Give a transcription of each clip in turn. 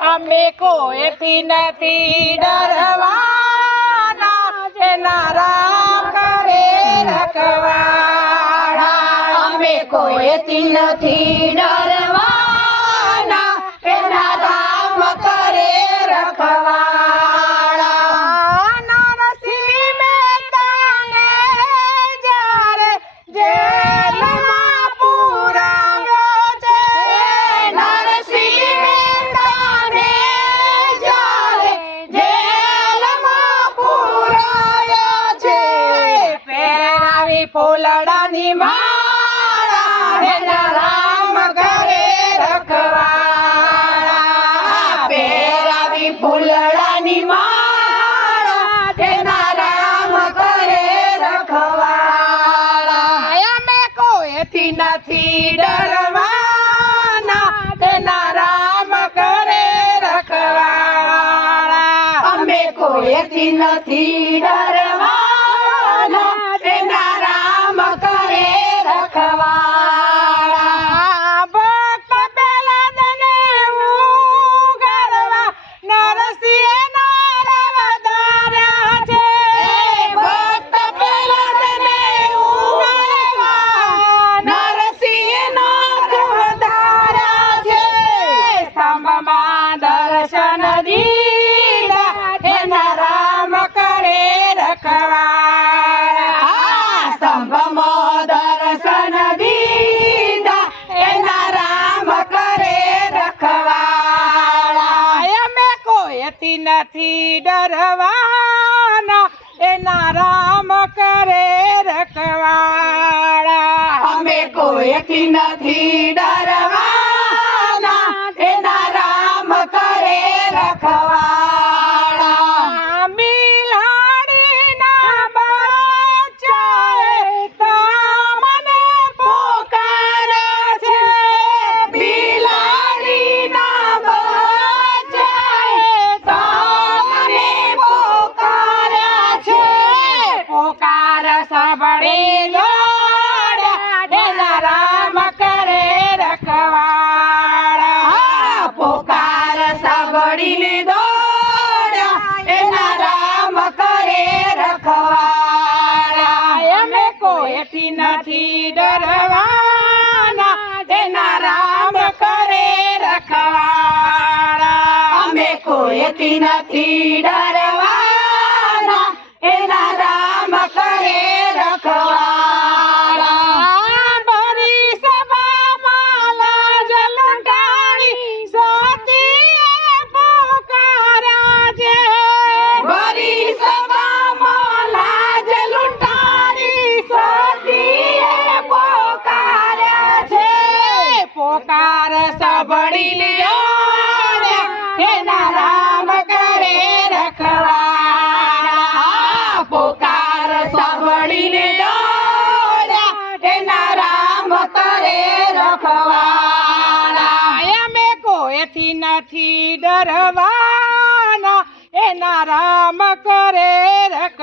અમે કોઈથી નથી ડરવાના એના રામ કરે રખવાડા. અમે કોઈથી નથી ડરવાના. ફૂલડાની માળા એના રામ કરે રખવાડા. પહેરાવી ફૂલડાની માળા તેના રામ કરે રખવાળા અમે કોઈથી નથી ડરવાના. તેના રામ કરે રખવાડા. અમે કોઈથી નથી ડરવાના. કોઈથી નથી ડરવાના. એના રામ કરે રખવાડા. અમે કોઈથી નથી ડરવાના. નથી ડરવાના એના રામ કરે રખવાળા અમે કોઈથી નથી ડરવાના. કરે રખવાળા અમે કોઈથી નથી ડરવાના. એના રામ કરે રખવાડા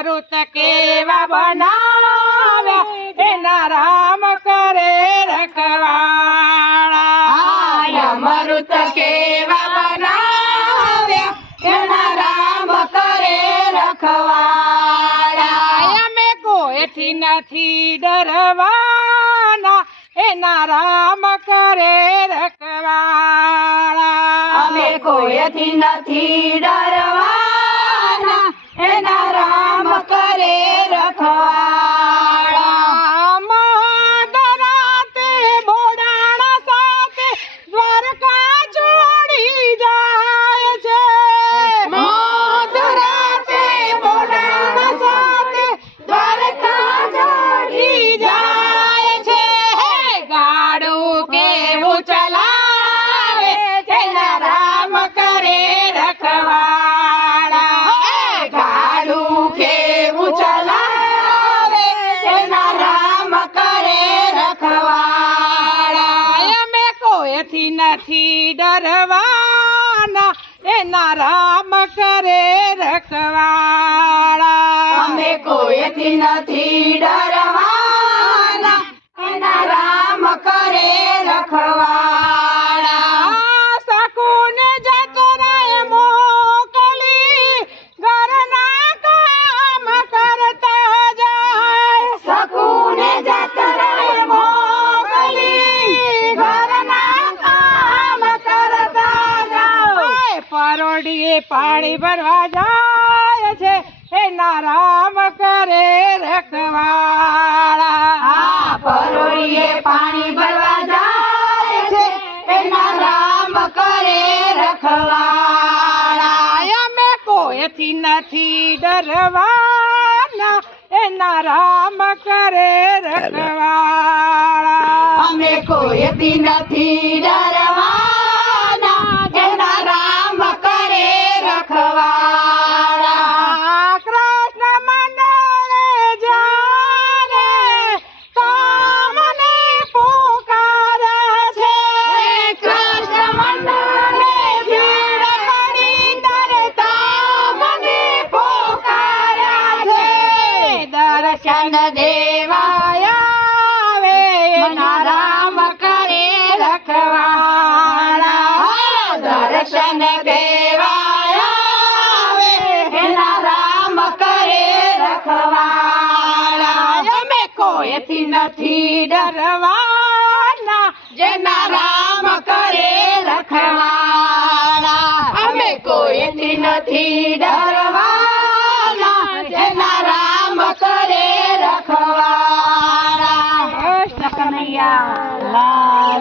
અમૃત કેવા બનાવે? એના રામ કરે રખવાળા. અમૃત કેવા બનાવે? એના રામ કરે રખવાળા. અમે કોઈથી નથી ડરવાના? એના રામ કરે રખવાળા. અમે કોઈથી નથી ડરવાના? એના એનાથી નથી ડરવાના. એના રામ કરે રખવાળા. અમે કોઈથી નથી ડરવા પાણી ભરવા જાય છે. એના રામ કરે રખવાળા. પરોળીએ પાણી ભરવા જાય છે. એના રામ કરે રખવાળા. અમે કોઈથી નથી ડરવાના. એના રામ કરે રખવાળા. અમે કોઈથી નથી ડરવાના. કરે રખવાડા. કૃષ્ણ મંડળે જાને તમને પુકારે છે. કૃષ્ણ મંડળે ભીડ પોકાર્યા છે. દર્શન દેવા આવે રામ કરે રખવાડા. દર્શન દેવા કોઈથી નથી ડરવાના? જેના રામ કરે લખવાના. અમે કોઈથી નથી ડરવાના?